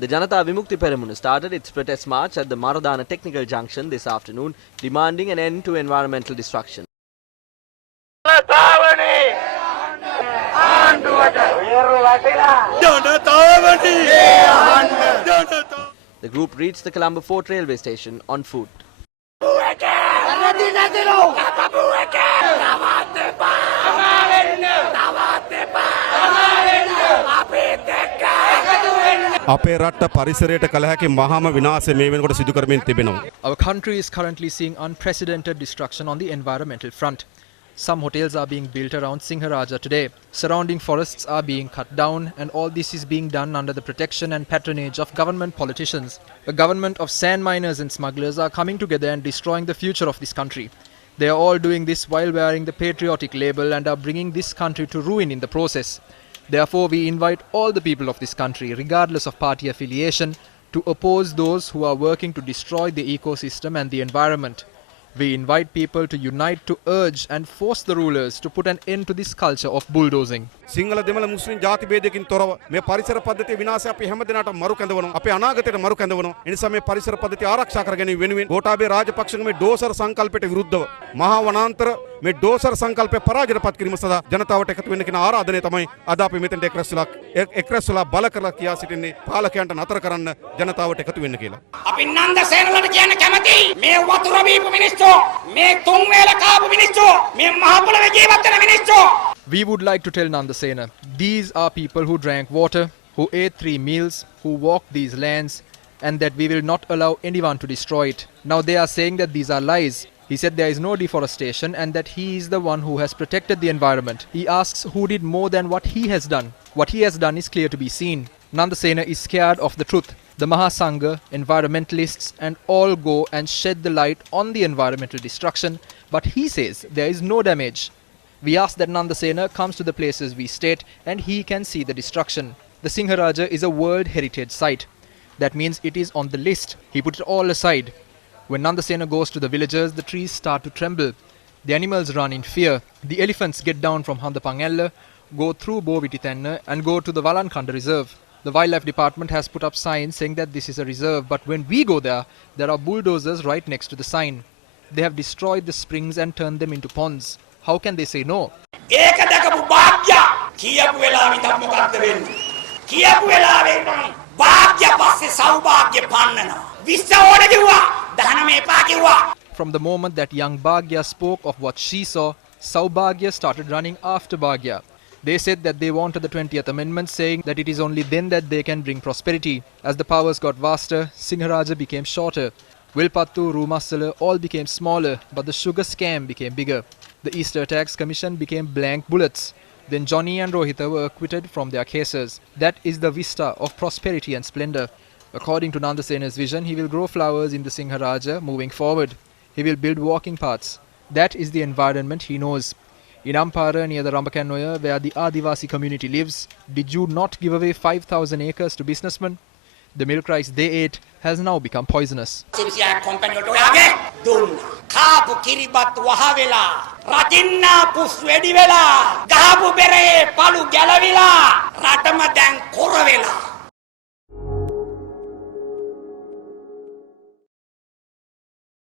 The Janata Vimukti Peramuna started its protest march at the Maradana Technical Junction this afternoon, demanding an end to environmental destruction. The group reached the Colombo Fort railway station on foot. Our country is currently seeing unprecedented destruction on the environmental front. Some hotels are being built around Singharaja today. Surrounding forests are being cut down, and all this is being done under the protection and patronage of government politicians. A government of sand miners and smugglers are coming together and destroying the future of this country. They are all doing this while wearing the patriotic label and are bringing this country to ruin in the process. Therefore, we invite all the people of this country, regardless of party affiliation, to oppose those who are working to destroy the ecosystem and the environment. We invite people to unite to urge and force the rulers to put an end to this culture of bulldozing. Sinhala දෙමළ මුස්ලිම් ජාති ભેදයකින් තොරව මේ පරිසර පද්ධතිය විනාශය අපි හැමදෙනාටම මරු කැඳවනවා අපේ අනාගතයට මරු කැඳවනවා ඒ නිසා මේ පරිසර පද්ධතිය ආරක්ෂා කර ගැනීම වෙනුවෙන් ගෝඨාභය රාජපක්ෂගේ මේ ඩෝසර් සංකල්පයට විරුද්ධව මහා වනාන්තර මේ ඩෝසර් සංකල්පය පරාජයටපත් කිරීම සඳහා ජනතාවට එකතු වෙන්න කියන ආරාධනය තමයි අද අපි මෙතෙන්ට එක්රැස්ලා බල කරලා කියා සිටින්නේ පාලකයන්ට නතර කරන්න ජනතාවට එකතු වෙන්න කියලා. අපි නන්ද සේනලට කියන්න කැමති මේ වතුර බීපු මිනිස්සු මේ තුන් වේල කාපු මිනිස්සු මේ මහ පොළවේ ජීවත් වෙන මිනිස්සු. We would like to tell Nanda Sena, these are people who drank water, who ate 3 meals, who walked these lands, and that we will not allow anyone to destroy it. Now they are saying that these are lies. He said there is no deforestation and that he is the one who has protected the environment. He asks who did more than what he has done. What he has done is clear to be seen. Nanda Sena is scared of the truth. The Mahasangha, environmentalists and all go and shed the light on the environmental destruction, but he says there is no damage. We ask that Nanda Sena comes to the places we state and he can see the destruction. The Singharaja is a World Heritage Site. That means it is on the list. He put it all aside. When Nanda Sena goes to the villages, the trees start to tremble. The animals run in fear. The elephants get down from Handapangella, go through Bovitithenna and go to the Valankanda Reserve. The Wildlife Department has put up signs saying that this is a reserve, but when we go there are bulldozers right next to the sign. They have destroyed the springs and turned them into ponds. How can they say no? ඒක දැකපු භාග්‍ය කියපු වෙලාවෙ ඉඳන් මොකක්ද වෙන්නේ? කියපු වෙලාවෙ ඉඳන් භාග්‍ය පස්සේ සෞභාග්‍ය පන්නනවා. 20 ඕන කිව්වා 19 එපා කිව්වා. From the moment that young Bhagya spoke of what she saw, Saubhagya started running after Bhagya. They said that they wanted the 20th Amendment, saying that it is only then that they can bring prosperity. As the powers got vaster, Singharaja became shorter. Wilpattu, Rumasala all became smaller, but the sugar scam became bigger. The Easter Tax Commission became blank bullets. Then Johnny and Rohita were acquitted from their cases. That is the vista of prosperity and splendor. According to Nanda Sena's vision, he will grow flowers in the Singharaja moving forward. He will build walking paths. That is the environment he knows. In Ampara, near the Rambakanoya, where the Adivasi community lives, did you not give away 5,000 acres to businessmen? The milk rice they ate has now become poisonous. කාපු කිරිබත් වහ වෙලා රටින්නා පුස් වෙඩි වෙලා ගහපු බෙරේ පළු ගැලවිලා රටම දැන් කොර වෙලා